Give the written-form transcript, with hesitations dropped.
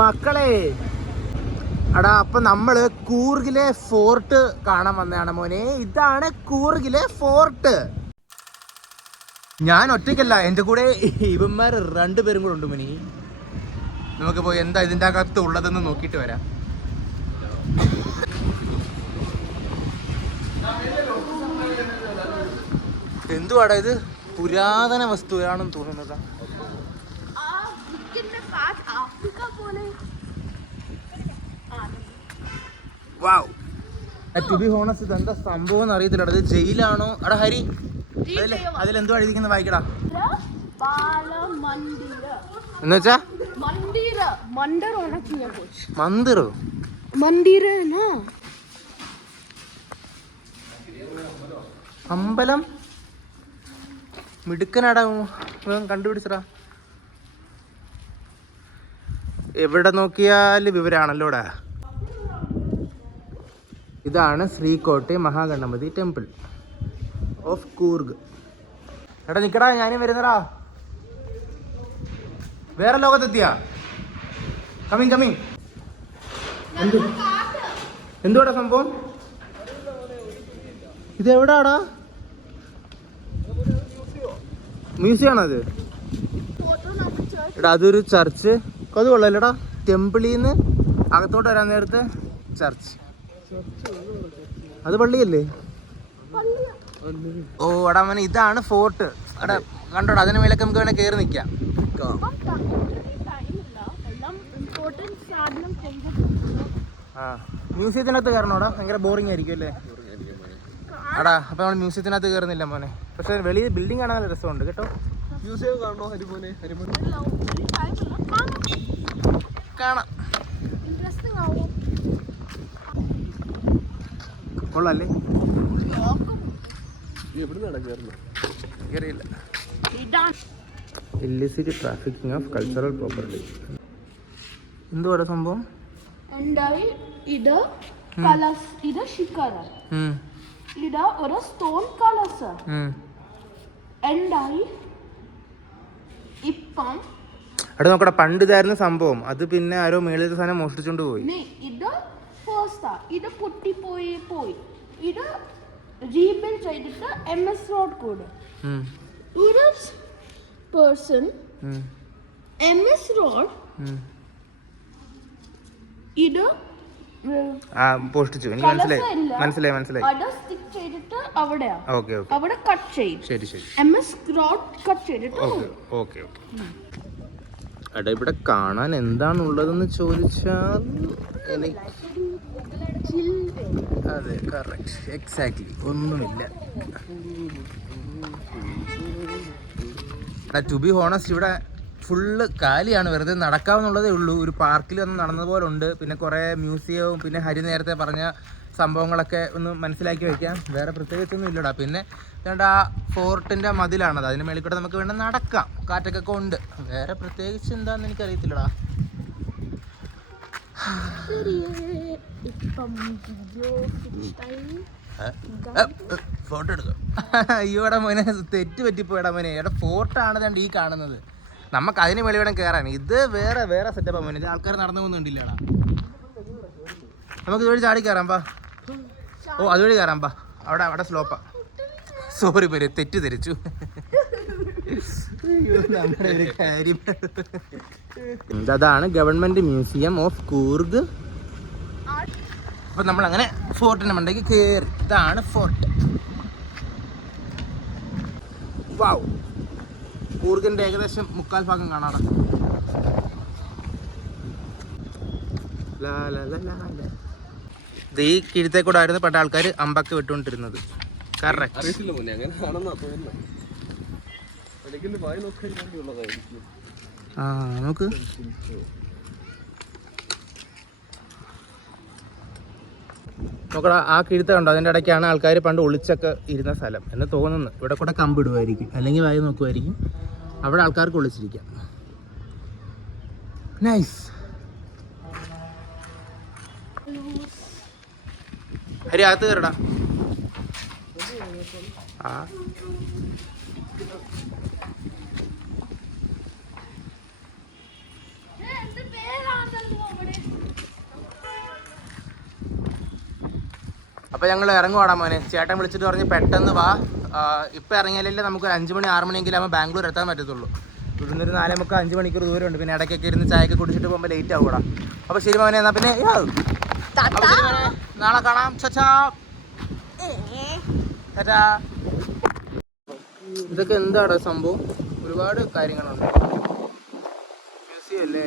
മക്കളെ എടാ, അപ്പൊ നമ്മള് കൂർഗിലെ ഫോർട്ട് കാണാൻ വന്നതാണ് മോനെ. ഇതാണ് കൂർഗിലെ ഫോർട്ട്. ഞാൻ ഒറ്റയ്ക്കല്ല, എന്റെ കൂടെ ഇവന്മാർ 2 പേരും കൂടെ ഉണ്ട് മോനി. നമുക്ക് പോയി എന്താ ഇതിന്റെ അകത്ത് ഉള്ളതെന്ന് നോക്കിയിട്ട് വരാം. എന്തുവാടാ ഇത്? പുരാതന വസ്തുവാണെന്ന് തോന്നുന്നതാ. ടു ബി ഹോണസ്റ്റ് ഇതെന്താ സംഭവം എന്ന് അറിയത്തില്ല. അത് ജയിലാണോ? എടാ ഹരി, അതിലെന്തോ എഴുതിക്കുന്ന വായിക്കടാ. എന്നുവെച്ചാ മന്ദിറോ? അമ്പലം. മിടുക്കനാടാ, കണ്ടുപിടിച്ചടാ. എവിടെ നോക്കിയാലും വിവരാണല്ലോടാ. ഇതാണ് ശ്രീകോട്ടെ മഹാഗണപതി ടെമ്പിൾ ഓഫ് കൂർഗ്. എടാ നിക്കടാ, ഞാനും വരുന്നടാ. വേറെ ലോകത്തെത്തിയാ? കമ്മിങ്. എന്തുവാടാ സംഭവം? ഇതെവിടാടാ? മ്യൂസിയം ആണത്? എടാ അതൊരു ചർച്ച്. അത് കൊള്ളാലടാ. ടെമ്പിളിന്ന് അകത്തോട്ട് വരാൻ നേരത്തെ ചർച്ച്. അത് പള്ളിയല്ലേ? ഓ എടാ മോനെ, ഇതാണ് ഫോർട്ട്. എടാ കണ്ടോടാ, അതിന് മേലൊക്കെ നമുക്ക് വേണേൽ കയറി നിൽക്കാം. ആ മ്യൂസിയത്തിനകത്ത് കയറണോടാ? ഭയങ്കര ബോറിംഗ് ആയിരിക്കും അല്ലേ? എടാ അപ്പൊ നമ്മൾ മ്യൂസിയത്തിനകത്ത് കയറുന്നില്ല മോനെ. പക്ഷെ വെളിയിൽ ബിൽഡിംഗ് കാണാൻ നല്ല രസമുണ്ട് കേട്ടോ. മ്യൂസിയം കാണണോ ഹരിമോനെ? കാണാം. കൊള്ളാല്ലേ? കേറിയില്ല. Illicit trafficking of cultural property. എന്തുവാടാ സംഭവം? ഇത് ശിഖര. ഇത് ഒരു സ്റ്റോൺ കലസ്. ഇപ്പം അവിടെ നോക്കടാ, പണ്ട് ഇതായിരുന്നു സംഭവം. അത് പിന്നെ ആരോ മേളിലത്തെ സാധനം മോഷ്ടിച്ചോണ്ട് പോയി. ഇത് ഫസ്റ്റ് ഇത് പൊട്ടിപ്പോയി. ഇത് റീബിൽഡ് ചെയ്തിട്ട് MS റോഡ് കൂടെ. ഒരു പേഴ്സൺ MS റോഡ് ഇത് പോഷ്ടിച്ചു. എനിക്ക് മനസ്സിലായി. അത് സ്റ്റിക്ക് ചെയ്തിട്ട് അവിടെയാ. ഓക്കേ. അവിടെ കട്ട് ചെയ്യും. ശരി. MS റോഡ് കട്ട് ചെയ്തിട്ട്. ഓക്കേ. എടാ ഇവിടെ കാണാൻ എന്താണുള്ളതെന്ന് ചോദിച്ചാൽ അതെ, കറക്റ്റ്, എക്സാക്ട്ലി ഒന്നുമില്ല. ടു ബി ഹോണസ്റ്റ് ഇവിടെ ഫുള്ള് കാലിയാണ്. വെറുതെ നടക്കാവുന്നുള്ളതേ ഉള്ളൂ. ഒരു പാർക്കിൽ ഒന്ന് നടന്ന പോലെ ഉണ്ട്. പിന്നെ കുറേ മ്യൂസിയവും പിന്നെ ഹരി നേരത്തെ പറഞ്ഞ സംഭവങ്ങളൊക്കെ ഒന്ന് മനസ്സിലാക്കി വയ്ക്കാം. വേറെ പ്രത്യേകിച്ചൊന്നും ഇല്ലടാ. പിന്നെ ആ ഫോർട്ടിൻ്റെ മതിലാണത്. അതിന് മേളിൽ കൂടെ നമുക്ക് വേണ്ട നടക്കാം. കാറ്റൊക്കെ ഉണ്ട്. വേറെ പ്രത്യേകിച്ച് എന്താണെന്ന് എനിക്കറിയത്തില്ലടാ. ഫോട്ടോ എടുക്കാം. അയ്യോടാ മോനെ, തെറ്റ് പറ്റിപ്പോയടാ മോനെ. ഇവിടെ ഫോർട്ടാണ് ഞാൻ ഈ കാണുന്നത്. നമുക്ക് അതിന് വെളി വേണം കയറാൻ. ഇത് വേറെ സെറ്റപ്പാ മോനെ. ആൾക്കാർ നടന്നു പോകുന്നുണ്ടില്ലടാ. നമുക്ക് ഇതുവഴി ചാടി കയറാം പാ. ഓ അതുവഴി കയറാം പാ. അവിടെ സ്ലോപ്പാ. സോറി പേര്, തെറ്റിദ്ധരിച്ചു. നമ്മുടെ ഒരു കാര്യം. അതാണ് ഗവൺമെന്റ് മ്യൂസിയം ഓഫ് കൂർഗ്. അപ്പൊ നമ്മൾ അങ്ങനെ ഫോർട്ടിന്റെ മണ്ടേക്ക് കയറി. ഇതാണ് ഫോർട്ട്. വാവ്, കൂർഗിന്റെ ഏകദേശം 3/4 ഭാഗം കാണാറ്. ഈ കിഴത്തേ കൂടെ ആയിരുന്നു പണ്ട് ആൾക്കാർ അമ്പൊക്കെ വിട്ടുകൊണ്ടിരുന്നത്. നോക്ക്, നോക്കടാ, ആ കിഴുത്ത കണ്ടോ? അതിൻ്റെ ഇടയ്ക്കാണ് ആൾക്കാർ പണ്ട് ഒളിച്ചൊക്കെ ഇരുന്ന സ്ഥലം എന്ന് തോന്നുന്നു. ഇവിടെ കൂടെ കമ്പിടുമായിരിക്കും, അല്ലെങ്കിൽ വായി നോക്കുമായിരിക്കും. അവിടെ ആൾക്കാർക്ക് ഒളിച്ചിരിക്കാം. നൈസ്. ഹരി അകത്ത് കയറടാ. ആ അപ്പോൾ ഞങ്ങൾ ഇറങ്ങുവാടാ മോനെ. ചേട്ടൻ വിളിച്ചിട്ട് പറഞ്ഞ് പെട്ടെന്ന് വാ, ഇപ്പം ഇറങ്ങിയാലല്ലേ നമുക്ക് ഒരു 5 മണി 6 മണിയെങ്കിലും ആകുമ്പോൾ ബാംഗ്ലൂർ എത്താൻ പറ്റത്തുള്ളൂ. ഇവിടുന്ന് ഒരു 4-5 മണിക്കൂർ ദൂരമുണ്ട്. പിന്നെ ഇടയ്ക്കൊക്കെ ഇരുന്ന് ചായയൊക്കെ കുടിച്ചിട്ട് പോകുമ്പോൾ ലേറ്റ് ആകൂടാ. അപ്പോൾ ശരി മോനെ, എന്നാൽ പിന്നെ നാളെ കാണാം. ചച്ചാ. ഇതൊക്കെ എന്താണ് സംഭവം? ഒരുപാട് കാര്യങ്ങളുണ്ട്. മ്യൂസിയം അല്ലേ?